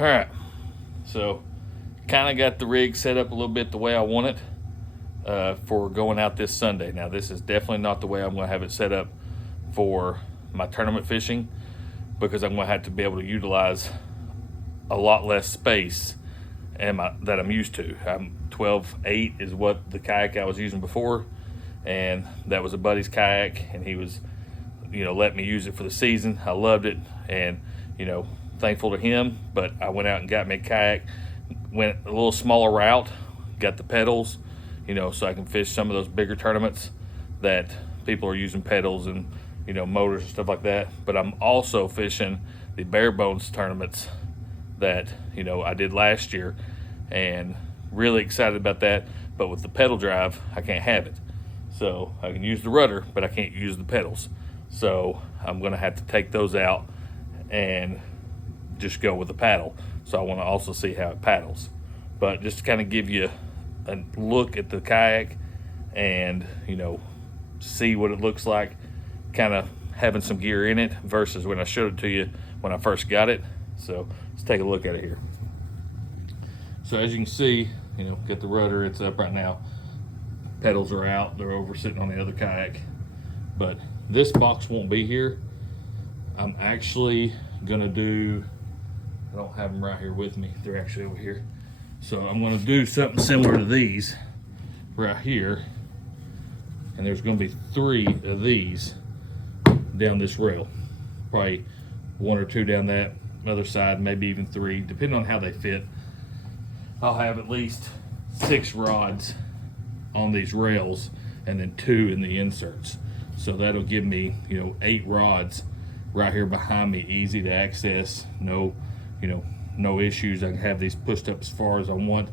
All right, so kind of got the rig set up a little bit the way I want it for going out this Sunday. Now, this is definitely not the way I'm going to have it set up for my tournament fishing, because I'm going to have to be able to utilize a lot less space that I'm used to. 12.8 is what the kayak I was using before, and that was a buddy's kayak, and he was, let me use it for the season. I loved it, and thankful to him. But I went out and got me a kayak, went a little smaller route, got the pedals, so I can fish some of those bigger tournaments that people are using pedals and motors and stuff like that. But I'm also fishing the bare bones tournaments that I did last year, and really excited about that. But with the pedal drive, I can't have it. So I can use the rudder, but I can't use the pedals. So I'm gonna have to take those out and just go with the paddle. So I want to also see how it paddles. But just to kind of give you a look at the kayak and see what it looks like, kind of having some gear in it versus when I showed it to you when I first got it. So let's take a look at it here. So as you can see, got the rudder, it's up right now. Pedals are out, they're over sitting on the other kayak. But this box won't be here. I'm actually gonna do, I don't have them right here with me, they're actually over here. So I'm gonna do something similar to these right here, and there's gonna be 3 of these down this rail. Probably 1 or 2 down that other side, maybe even 3, depending on how they fit. I'll have at least 6 rods on these rails, and then 2 in the inserts. So that'll give me, 8 rods right here behind me, easy to access, no issues. I can have these pushed up as far as I want.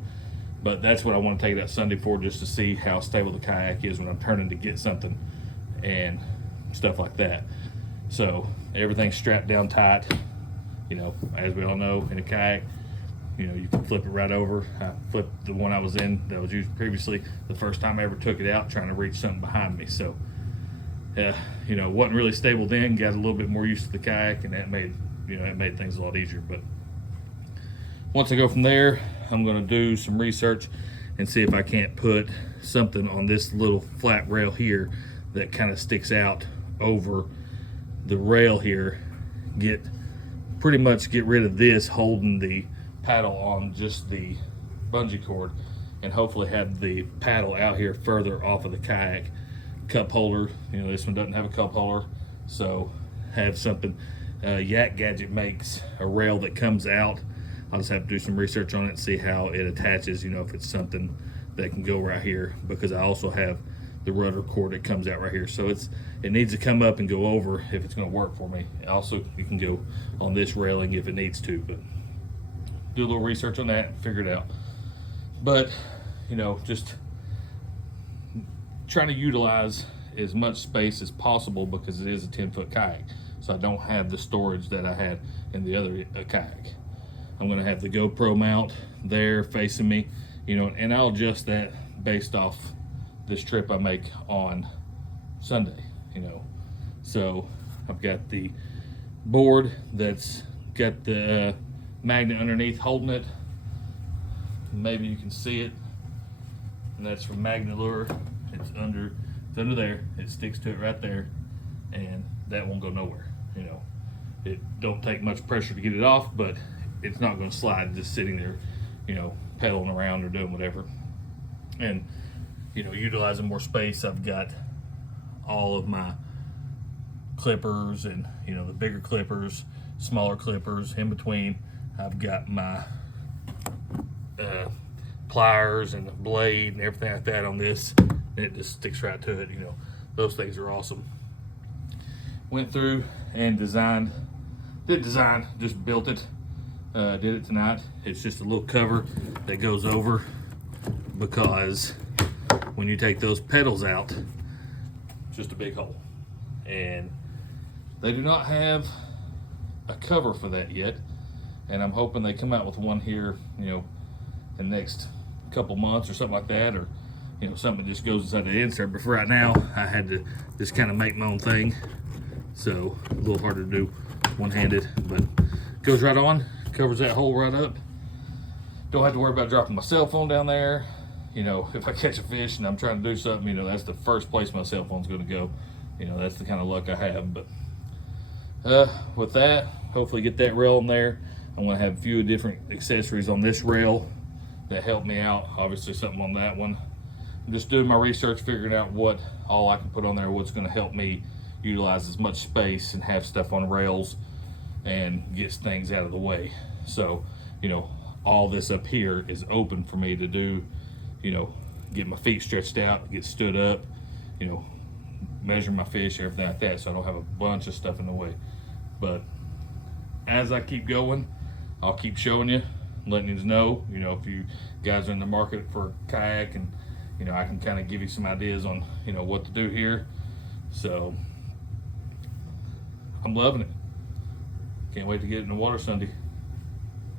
But that's what I want to take that Sunday for, just to see how stable the kayak is when I'm turning to get something and stuff like that. So everything's strapped down tight. As we all know, in a kayak, you can flip it right over. I flipped the one I was in that was used previously the first time I ever took it out, trying to reach something behind me. So wasn't really stable then, got a little bit more used to the kayak, and that made things a lot easier. But once I go from there, I'm going to do some research and see if I can't put something on this little flat rail here that kind of sticks out over the rail here. Pretty much get rid of this holding the paddle on just the bungee cord, and hopefully have the paddle out here further off of the kayak. Cup holder, this one doesn't have a cup holder, so have something. Yak Gadget makes a rail that comes out. I'll just have to do some research on it and see how it attaches, if it's something that can go right here, because I also have the rudder cord that comes out right here. So it needs to come up and go over if it's going to work for me. Also, you can go on this railing if it needs to, but do a little research on that and figure it out. But just trying to utilize as much space as possible, because it is a 10-foot kayak, so I don't have the storage that I had in the other kayak. I'm going to have the GoPro mount there facing me, and I'll adjust that based off this trip I make on Sunday. So I've got the board that's got the magnet underneath holding it. Maybe you can see it, and that's from Magnet Lure. It's under there. It sticks to it right there, and that won't go nowhere. It don't take much pressure to get it off, but it's not going to slide just sitting there, pedaling around or doing whatever. And utilizing more space, I've got all of my clippers, and the bigger clippers, smaller clippers in between. I've got my pliers and the blade and everything like that on this, and it just sticks right to it. Those things are awesome. Went through and just built it. Did it tonight. It's just a little cover that goes over, because when you take those pedals out, it's just a big hole, and they do not have a cover for that yet. And I'm hoping they come out with one here, in the next couple months or something like that, or something that just goes inside the insert. But for right now, I had to just kind of make my own thing, so a little harder to do one-handed, but goes right on. covers that hole right up. Don't have to worry about dropping my cell phone down there. You know, if I catch a fish and I'm trying to do something, you know, that's the first place my cell phone's gonna go. You know, that's the kind of luck I have. But with that, hopefully get that rail in there. I'm gonna have a few different accessories on this rail that help me out. Obviously something on that one. I'm just doing my research, figuring out what all I can put on there, what's gonna help me utilize as much space and have stuff on rails and gets things out of the way. So, you know, all this up here is open for me to do, you know, get my feet stretched out, get stood up, you know, measure my fish, everything like that, so I don't have a bunch of stuff in the way. But as I keep going, I'll keep showing you, letting you know, if you guys are in the market for a kayak, and, you know, I can kind of give you some ideas on, you know, what to do here. So I'm loving it. Can't wait to get in the water Sunday.